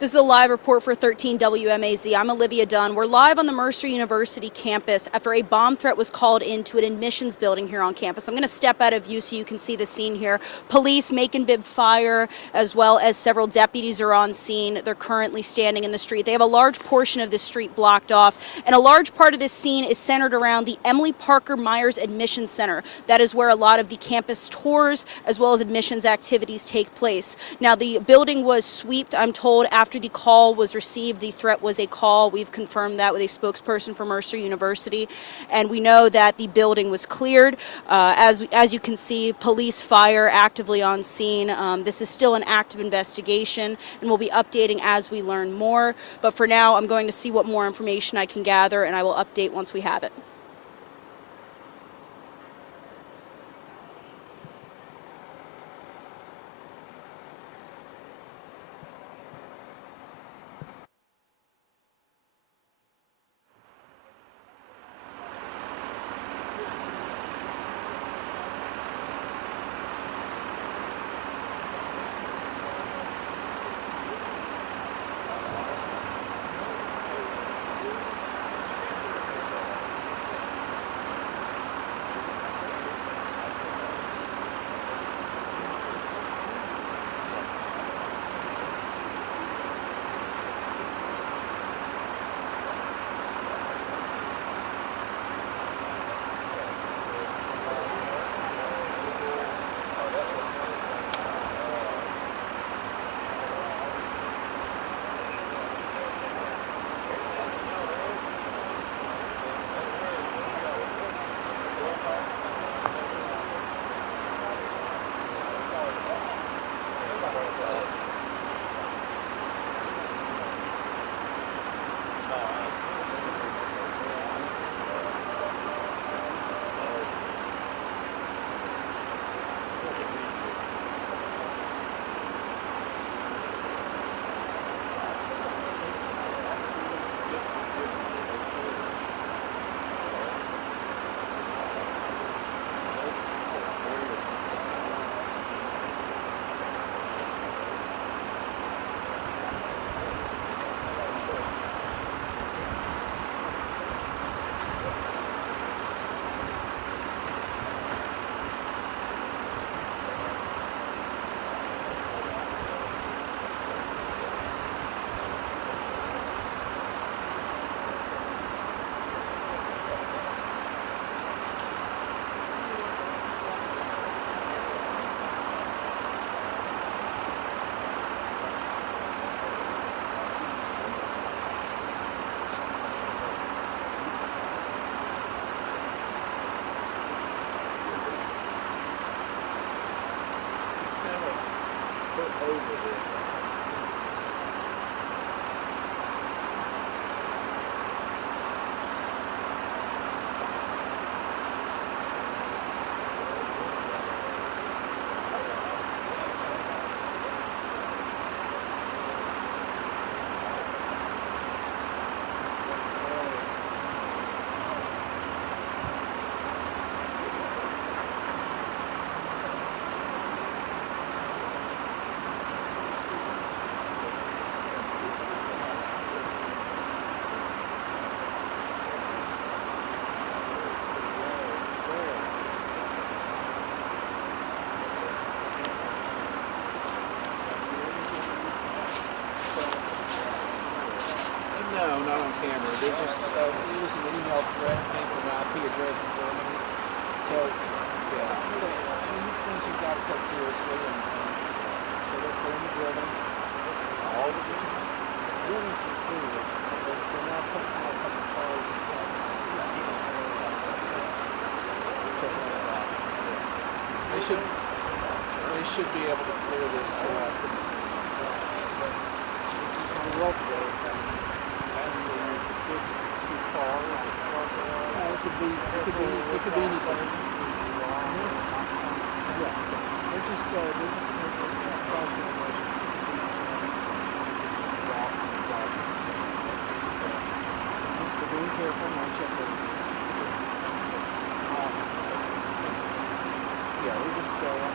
This is a live report for 13 WMAZ. I'm Olivia Dunn. We're live on the Mercer University campus after a bomb threat was called into an admissions building here on campus. I'm going to step out of view so you can see the scene here. Police make and bid fire, as well as several deputies are on scene. They're currently standing in the street. They have a large portion of the street blocked off, and a large part of this scene is centered around the Emily Parker Myers Admissions Center. That is where a lot of the campus tours as well as admissions activities take place. Now, the building was swept, I'm told, after the call was received. The threat was a call. We've confirmed that with a spokesperson for Mercer University, and we know that the building was cleared. As you can see, police fire actively on scene. This is still an active investigation, and we'll be updating as we learn more. But for now, I'm going to see what more information I can gather, and I will update once we have it. No, not on camera. They just it was an email threat came from an IP address in Germany. So yeah, I mean these things you've got to take seriously, and so they're in the building. All the buildings are clear. They're now putting out a couple of cars. They should be able to clear this. This is on the road today. It could be anything. Yeah, they're just causing emotion. Just being careful, not check it. Yeah, we just check it.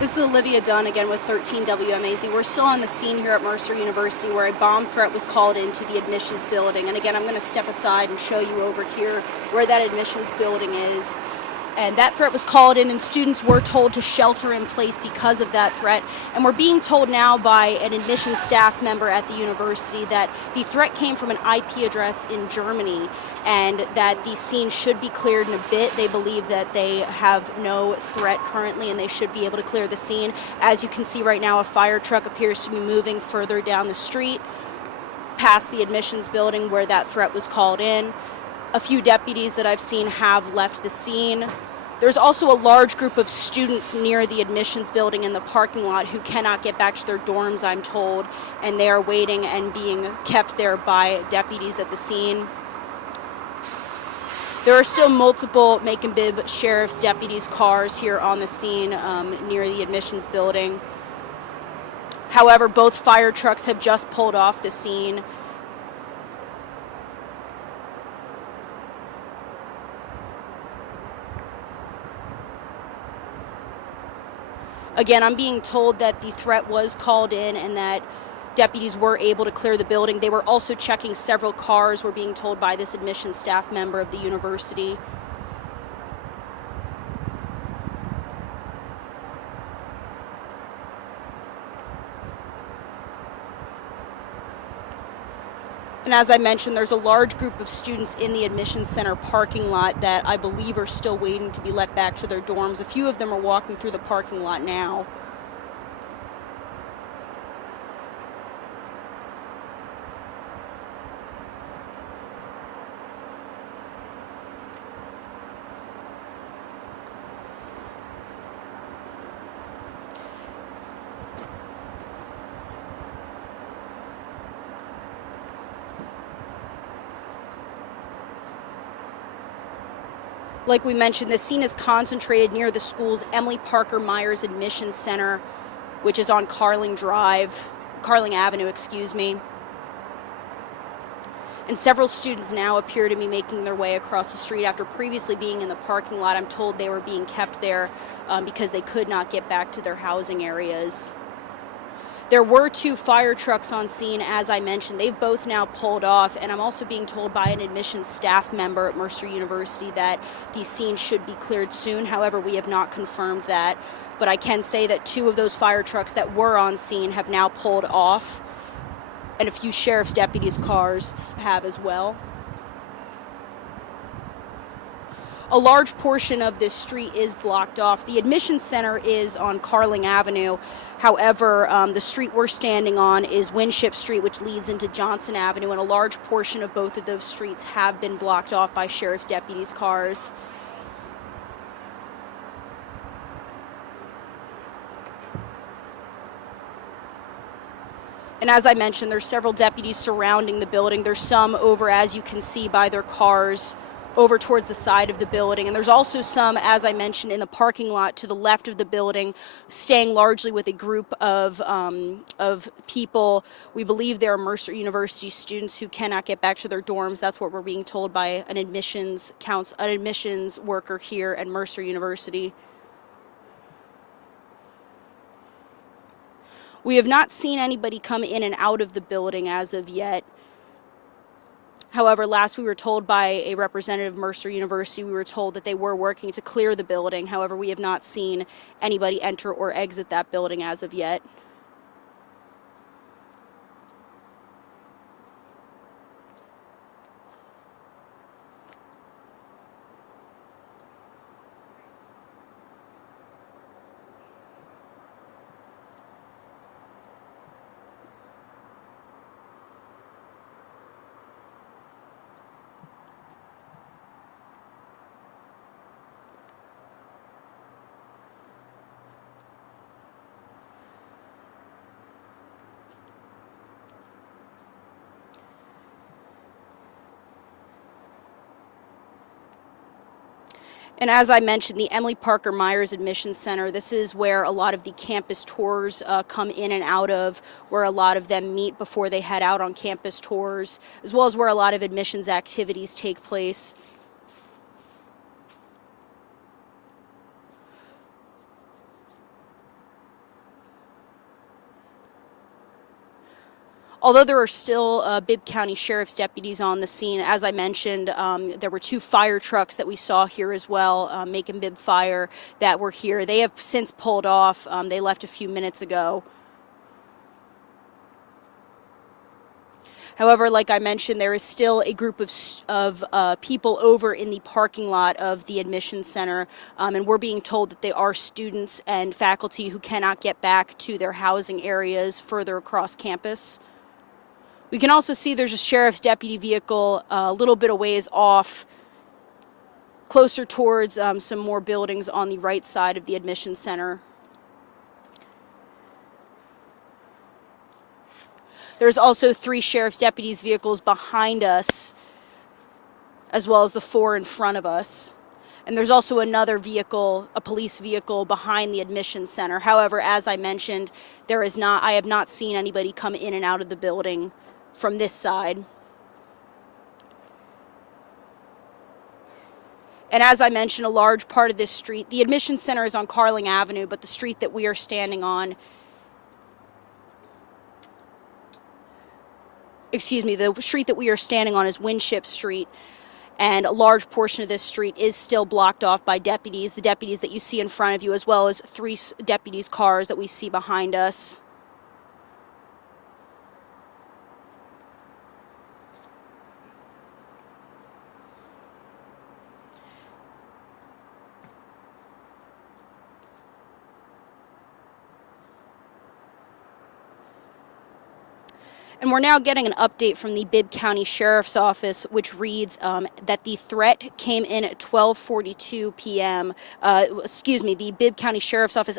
This is Olivia Dunn again with 13 WMAZ. We're still on the scene here at Mercer University where a bomb threat was called into the admissions building. And again, I'm going to step aside and show you over here where that admissions building is. And that threat was called in, and students were told to shelter in place because of that threat. And we're being told now by an admissions staff member at the university that the threat came from an IP address in Germany and that the scene should be cleared in a bit. They believe that they have no threat currently and they should be able to clear the scene. As you can see right now, a fire truck appears to be moving further down the street past the admissions building where that threat was called in. A few deputies that I've seen have left the scene. There's also a large group of students near the admissions building in the parking lot who cannot get back to their dorms, I'm told, and they are waiting and being kept there by deputies at the scene. There are still multiple Macon-Bibb Sheriff's deputies' cars here on the scene near the admissions building. However, both fire trucks have just pulled off the scene. Again, I'm being told that the threat was called in and that deputies were able to clear the building. They were also checking several cars, we're being told by this admissions staff member of the university. And as I mentioned, there's a large group of students in the admissions center parking lot that I believe are still waiting to be let back to their dorms. A few of them are walking through the parking lot now. Like we mentioned, the scene is concentrated near the school's Emily Parker Myers Admissions Center, which is on Carling Avenue, excuse me. And several students now appear to be making their way across the street after previously being in the parking lot. I'm told they were being kept there because they could not get back to their housing areas. There were 2 fire trucks on scene, as I mentioned. They've both now pulled off, and I'm also being told by an admissions staff member at Mercer University that the scene should be cleared soon. However, we have not confirmed that, but I can say that 2 of those fire trucks that were on scene have now pulled off, and a few sheriff's deputies' cars have as well. A large portion of this street is blocked off. The admissions center is on Carling Avenue. However, the street we're standing on is Winship Street, which leads into Johnson Avenue, and a large portion of both of those streets have been blocked off by sheriff's deputies' cars. And as I mentioned, there's several deputies surrounding the building. There's some over, as you can see by their cars, over towards the side of the building. And there's also some, as I mentioned, in the parking lot to the left of the building, staying largely with a group of people. We believe there are Mercer University students who cannot get back to their dorms. That's what we're being told by an admissions worker here at Mercer University. We have not seen anybody come in and out of the building as of yet. However, last we were told by a representative of Mercer University, we were told that they were working to clear the building. However, we have not seen anybody enter or exit that building as of yet. And as I mentioned, the Emily Parker Myers Admissions Center, this is where a lot of the campus tours come in and out of, where a lot of them meet before they head out on campus tours, as well as where a lot of admissions activities take place. Although there are still Bibb County Sheriff's deputies on the scene, as I mentioned, there were 2 fire trucks that we saw here as well, Macon Bibb Fire, that were here. They have since pulled off. They left a few minutes ago. However, like I mentioned, there is still a group of people over in the parking lot of the admissions center, and we're being told that they are students and faculty who cannot get back to their housing areas further across campus. We can also see there's a sheriff's deputy vehicle a little bit a ways off, closer towards some more buildings on the right side of the admissions center. There's also 3 sheriff's deputies vehicles behind us, as well as the 4 in front of us. And there's also another vehicle, a police vehicle, behind the admissions center. However, as I mentioned, I have not seen anybody come in and out of the building from this side. And as I mentioned, a large part of this street, the admissions center is on Carling Avenue, but the street that we are standing on, the street that we are standing on is Winship Street, and a large portion of this street is still blocked off by deputies, the deputies that you see in front of you, as well as 3 deputies' cars that we see behind us. And we're now getting an update from the Bibb County Sheriff's Office, which reads that the threat came in at 12:42 p.m. The Bibb County Sheriff's Office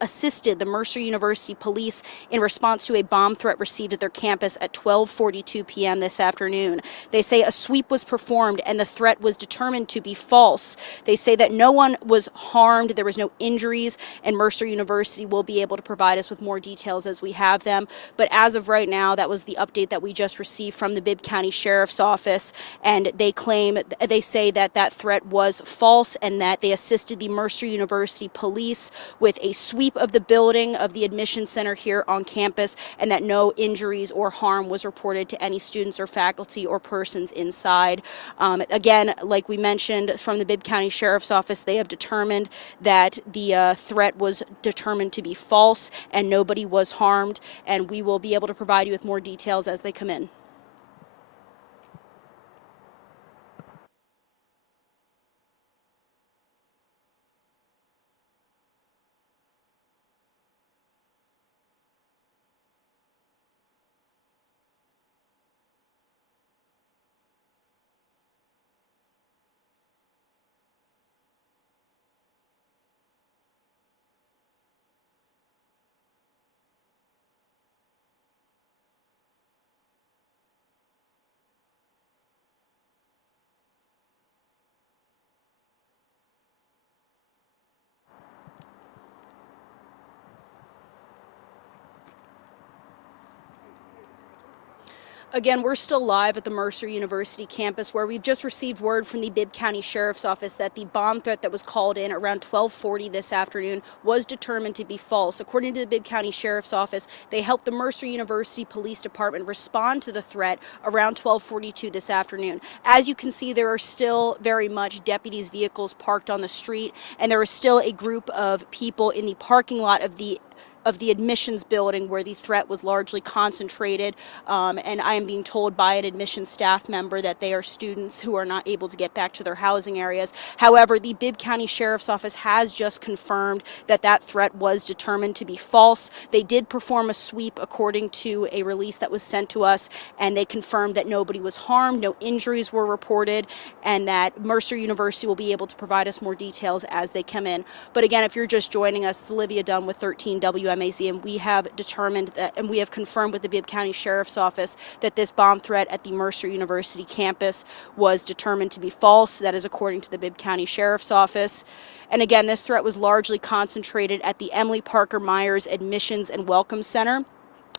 assisted the Mercer University Police in response to a bomb threat received at their campus at 12:42 p.m. this afternoon. They say a sweep was performed and the threat was determined to be false. They say that no one was harmed, there was no injuries, and Mercer University will be able to provide us with more details as we have them. But as of right now, that was the update that we just received from the Bibb County Sheriff's Office, and they say that that threat was false and that they assisted the Mercer University Police with a sweep of the building of the admission center here on campus, and that no injuries or harm was reported to any students or faculty or persons inside. Again, like we mentioned, from the Bibb County Sheriff's Office, they have determined that the threat was determined to be false and nobody was harmed, and we will be able to provide you with more details as they come in. Again, we're still live at the Mercer University campus, where we've just received word from the Bibb County Sheriff's Office that the bomb threat that was called in around 12:40 this afternoon was determined to be false. According to the Bibb County Sheriff's Office, they helped the Mercer University Police Department respond to the threat around 12:42 this afternoon. As you can see, there are still very much deputies' vehicles parked on the street, and there is still a group of people in the parking lot of the admissions building where the threat was largely concentrated, and I am being told by an admissions staff member that they are students who are not able to get back to their housing areas. However, the Bibb County Sheriff's Office has just confirmed that that threat was determined to be false. They did perform a sweep according to a release that was sent to us, and they confirmed that nobody was harmed, no injuries were reported, and that Mercer University will be able to provide us more details as they come in. But again, if you're just joining us, it's Olivia Dunn with 13 WM WMAZ, and we have determined that, and we have confirmed with the Bibb County Sheriff's Office that this bomb threat at the Mercer University campus was determined to be false. That is according to the Bibb County Sheriff's Office. And again, this threat was largely concentrated at the Emily Parker Myers Admissions and Welcome Center.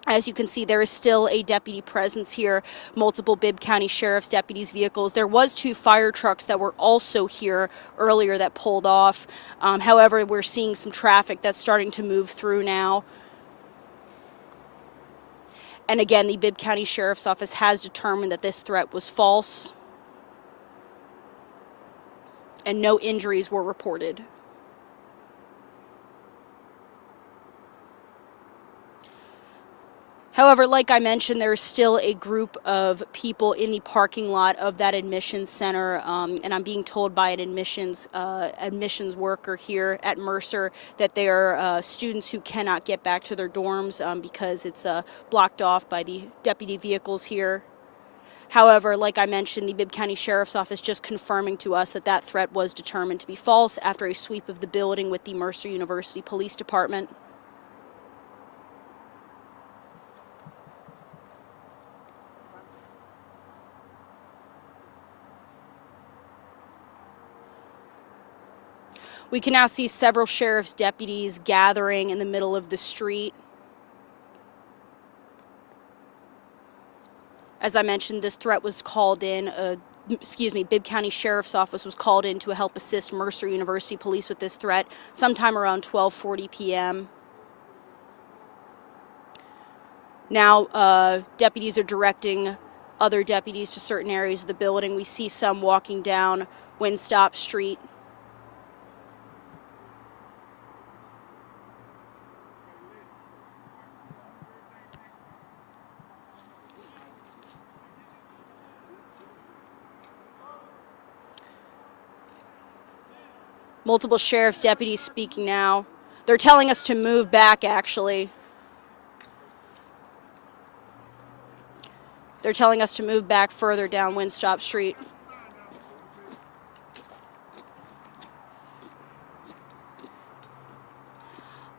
As you can see, there is still a deputy presence here, multiple Bibb County Sheriff's deputies' vehicles. There was 2 fire trucks that were also here earlier that pulled off. However, we're seeing some traffic that's starting to move through now. And again, the Bibb County Sheriff's Office has determined that this threat was false, and no injuries were reported. However, like I mentioned, there is still a group of people in the parking lot of that admissions center, and I'm being told by an admissions worker here at Mercer that they are students who cannot get back to their dorms because it's blocked off by the deputy vehicles here. However, like I mentioned, the Bibb County Sheriff's Office just confirming to us that that threat was determined to be false after a sweep of the building with the Mercer University Police Department. We can now see several sheriff's deputies gathering in the middle of the street. As I mentioned, this threat was called in, Bibb County Sheriff's Office was called in to help assist Mercer University Police with this threat sometime around 12:40 p.m. Now, deputies are directing other deputies to certain areas of the building. We see some walking down Windstop Street. Multiple sheriff's deputies speaking now. They're telling us to move back, actually. They're telling us to move back further down Windstop Street.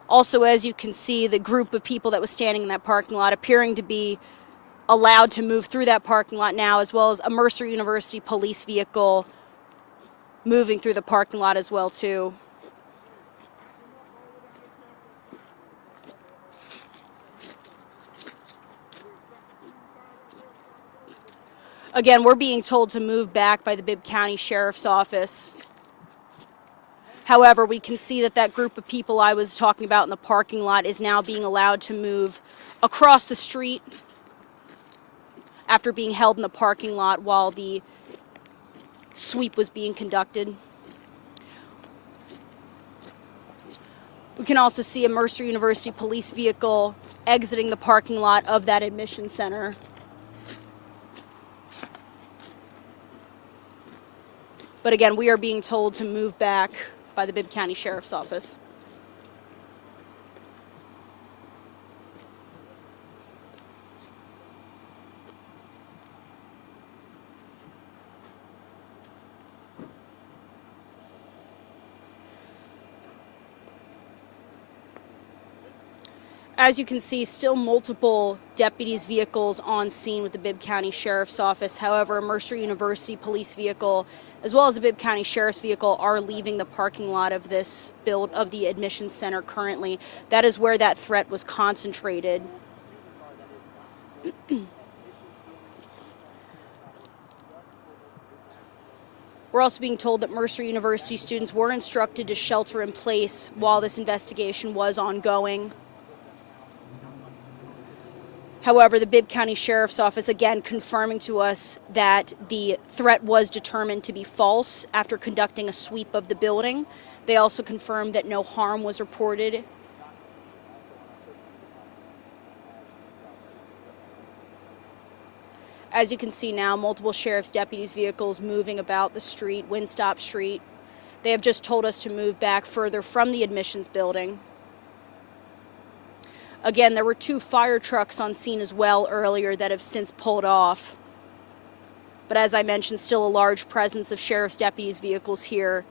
Also, as you can see, the group of people that was standing in that parking lot appearing to be allowed to move through that parking lot now, as well as a Mercer University police vehicle moving through the parking lot as well, too. Again, we're being told to move back by the Bibb County Sheriff's Office. However, we can see that that group of people I was talking about in the parking lot is now being allowed to move across the street after being held in the parking lot while the sweep was being conducted. We can also see a Mercer University police vehicle exiting the parking lot of that admission center. But again, we are being told to move back by the Bibb County Sheriff's Office. As you can see, still multiple deputies' vehicles on scene with the Bibb County Sheriff's Office. However, a Mercer University police vehicle, as well as a Bibb County Sheriff's vehicle, are leaving the parking lot of this of the admissions center currently. That is where that threat was concentrated. We're also being told that Mercer University students were instructed to shelter in place while this investigation was ongoing. However, the Bibb County Sheriff's Office, again, confirming to us that the threat was determined to be false after conducting a sweep of the building. They also confirmed that no harm was reported. As you can see now, multiple sheriff's deputies' vehicles moving about the street, Windstop Street. They have just told us to move back further from the admissions building. Again, there were 2 fire trucks on scene as well earlier that have since pulled off. But as I mentioned, still a large presence of sheriff's deputies' vehicles here.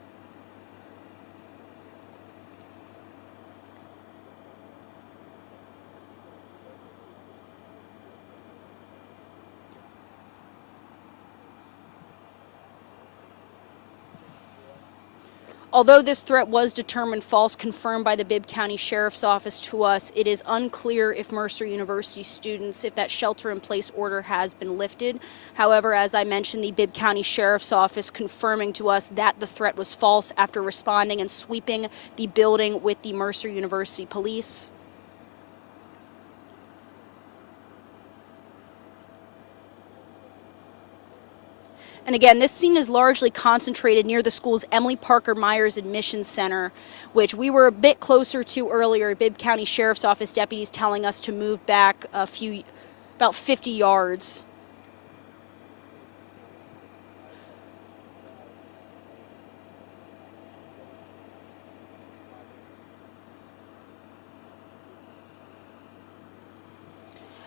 Although this threat was determined false, confirmed by the Bibb County Sheriff's Office to us, it is unclear if Mercer University students, if that shelter-in-place order has been lifted. However, as I mentioned, the Bibb County Sheriff's Office confirming to us that the threat was false after responding and sweeping the building with the Mercer University police. And again, this scene is largely concentrated near the school's Emily Parker Myers Admissions Center, which we were a bit closer to earlier. Bibb County Sheriff's Office deputies telling us to move back about 50 yards.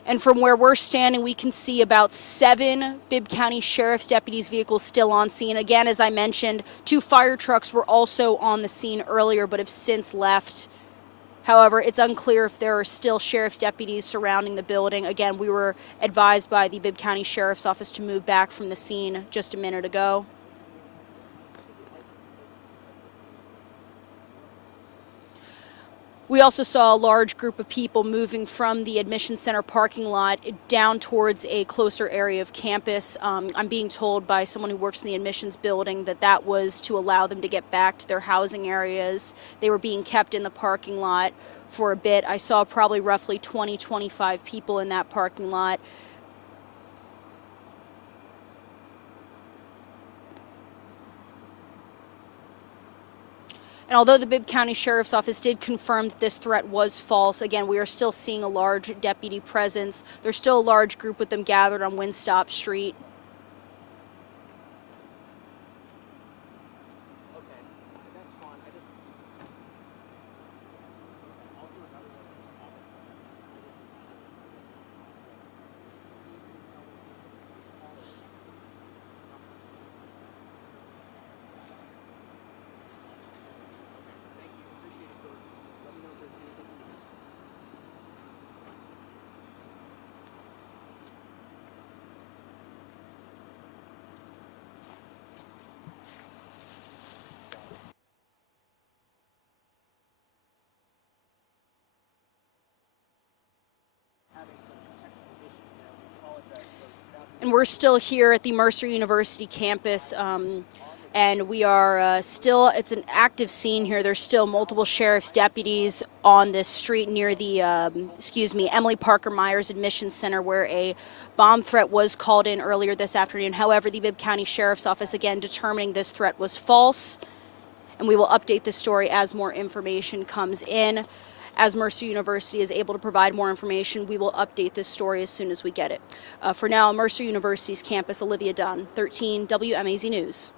And from where we're standing, we can see about 7 Bibb County Sheriff's deputies' vehicles still on scene. Again, as I mentioned, 2 fire trucks were also on the scene earlier, but have since left. However, it's unclear if there are still sheriff's deputies surrounding the building. Again, we were advised by the Bibb County Sheriff's Office to move back from the scene just a minute ago. We also saw a large group of people moving from the admission center parking lot down towards a closer area of campus. I'm being told by someone who works in the admissions building that that was to allow them to get back to their housing areas. They were being kept in the parking lot for a bit. I saw probably roughly 20-25 people in that parking lot. And although the Bibb County Sheriff's Office did confirm that this threat was false, again, we are still seeing a large deputy presence. There's still a large group with them gathered on Windstop Street. And we're still here at the Mercer University campus, and we are still, it's an active scene here. There's still multiple sheriff's deputies on this street near the, Emily Parker Myers Admissions Center, where a bomb threat was called in earlier this afternoon. However, the Bibb County Sheriff's Office, again, determining this threat was false, and we will update the story as more information comes in. As Mercer University is able to provide more information, we will update this story as soon as we get it. For now, Mercer University's campus, Olivia Dunn, 13 WMAZ News.